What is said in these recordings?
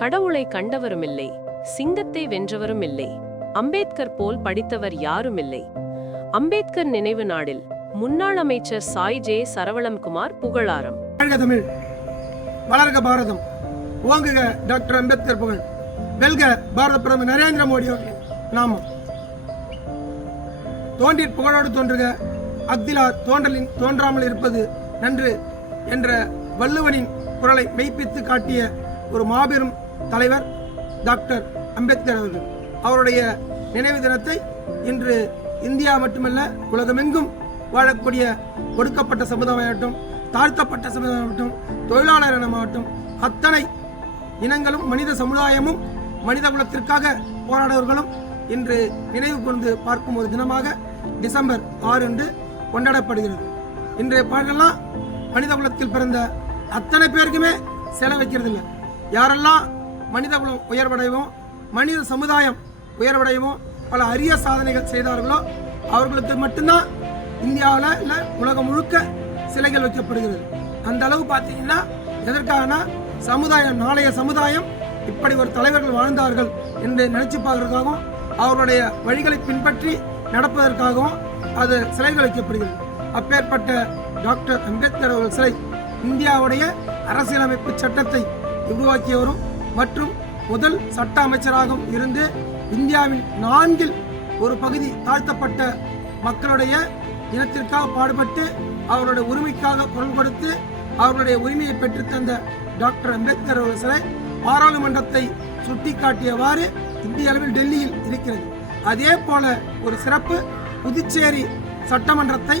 கடவுளை கண்டவரும் இல்லை சிங்கத்தை வென்றவரும் இல்லை அம்பேத்கர் போல் படித்தவர் யாரும் இல்லை அம்பேத்கர் நினைவு நாடில் முன்னாள் அமைச்சர் சாய் ஜே சரவணம்குமார் புகழாரம். தமிழ் வளர்க பாரதம் ஓங்குக டாக்டர் அம்பேத்கர் புகழ் வெல்க பாரத பிரதமர் நரேந்திர மோடி நாம நாமம். புகழோடு தோன்றுக அக்திலா தோன்றலின் தோன்றாமல் இருப்பது நன்று என்ற வள்ளுவனின் குரலை மெய்ப்பித்து காட்டிய ஒரு மாபெரும் தலைவர் டாக்டர் அம்பேத்கர் அவர்கள். அவருடைய நினைவு தினத்தை இன்று இந்தியா மட்டுமல்ல உலகமெங்கும் வாழக்கூடிய ஒடுக்கப்பட்ட சமுதாயமாகட்டும் தாழ்த்தப்பட்ட சமுதாயமாகட்டும் தொழிலாளர் இனமாகட்டும் அத்தனை இனங்களும் மனித சமுதாயமும் மனித குலத்திற்காக போராடவர்களும் இன்று நினைவு கொண்டு பார்க்கும் ஒரு தினமாக டிசம்பர் ஆறு என்று கொண்டாடப்படுகிறது. இன்றைய பாடலாம் மனித குலத்தில் பிறந்த அத்தனை பேருக்குமே சிலை வைக்கிறது இல்லை யாரெல்லாம் மனித குலம் உயர்வடையவும் மனித சமுதாயம் உயர்வடையவும் பல அரிய சாதனைகள் செய்தார்களோ அவர்களுக்கு மட்டும்தான் இந்தியாவில் இல்லை உலகம் முழுக்க சிலைகள் வைக்கப்படுகிறது. அந்த அளவு பார்த்தீங்கன்னா எதற்காகனா சமுதாயம் நாளைய சமுதாயம் இப்படி ஒரு தலைவர்கள் வாழ்ந்தார்கள் என்று நினைச்சு பார்க்கறதுக்காகவும் அவருடைய வழிகளை பின்பற்றி நடப்பதற்காகவும் அது சிலைகள் வைக்கப்படுகிறது. அப்பேற்பட்ட டாக்டர் அம்பேத்கர் அவர்கள் சிலை இந்தியாவுடைய அரசியலமைப்பு சட்டத்தை உருவாக்கியவரும் மற்றும் முதல் சட்ட அமைச்சராகவும் இருந்து இந்தியாவின் நான்கில் ஒரு பகுதி தாழ்த்தப்பட்ட மக்களுடைய இனத்திற்காக பாடுபட்டு அவருடைய உரிமைக்காக குரல் கொடுத்து அவருடைய உரிமையை பெற்றுத்தந்த டாக்டர் அம்பேத்கர் அவர்களை சிலை பாராளுமன்றத்தை சுட்டிக்காட்டியவாறு இந்திய அளவில் டெல்லியில் இருக்கிறது. அதே போல ஒரு சிறப்பு புதுச்சேரி சட்டமன்றத்தை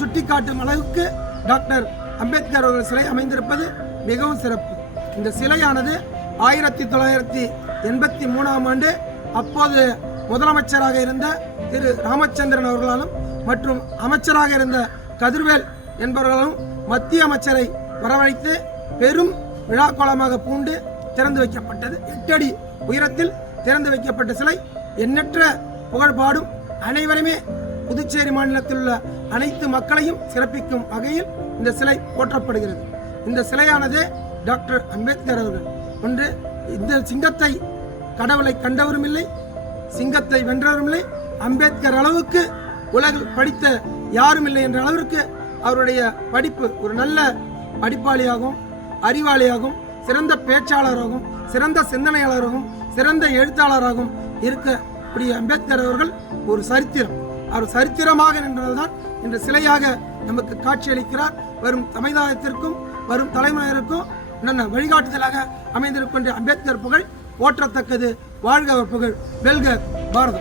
சுட்டிக்காட்டும் அளவுக்கு டாக்டர் அம்பேத்கர் அவர்கள் சிலை அமைந்திருப்பது மிகவும் சிறப்பு. இந்த சிலையானது ஆயிரத்தி தொள்ளாயிரத்தி எண்பத்தி மூணாம் ஆண்டு அப்போது முதலமைச்சராக இருந்த திரு ராமச்சந்திரன் அவர்களாலும் மற்றும் அமைச்சராக இருந்த கதிர்வேல் என்பவர்களாலும் மத்திய அமைச்சரை வரவழைத்து பெரும் விழாக்கோலமாக பூண்டு திறந்து வைக்கப்பட்டது. எட்டு அடி உயரத்தில் திறந்து வைக்கப்பட்ட சிலை எண்ணற்ற புகழ்பாடும் அனைவருமே புதுச்சேரி மாநிலத்தில் உள்ள அனைத்து மக்களையும் சிறப்பிக்கும் வகையில் இந்த சிலை போற்றப்படுகிறது. இந்த சிலையானது டாக்டர் அம்பேத்கர் அவர்கள் ஒன்று இந்த சிங்கத்தை கடவுளை கண்டவரும் இல்லை சிங்கத்தை வென்றவரும் இல்லை. அம்பேத்கர் அளவுக்கு உலகில் படித்த யாரும் இல்லை என்ற அளவிற்கு அவருடைய படிப்பு ஒரு நல்ல படிப்பாளியாகவும் அறிவாளியாகவும் சிறந்த பேச்சாளராகவும் சிறந்த சிந்தனையாளராகவும் சிறந்த எழுத்தாளராகவும் இருக்கக்கூடிய அம்பேத்கர் அவர்கள் ஒரு சரித்திரம். அவர் சரித்திரமாக நின்றதுதான் இன்று சிலையாக நமக்கு காட்சியளிக்கிறார். வரும் சமுதாயத்திற்கும் வரும் தலைமுறையினருக்கும் நல்ல வழிகாட்டுதலாக அமைந்திருக்கின்ற அம்பேத்கர் புகழ் போற்றத்தக்கது வாழ்க புகழ். வெல்க பாரதம்.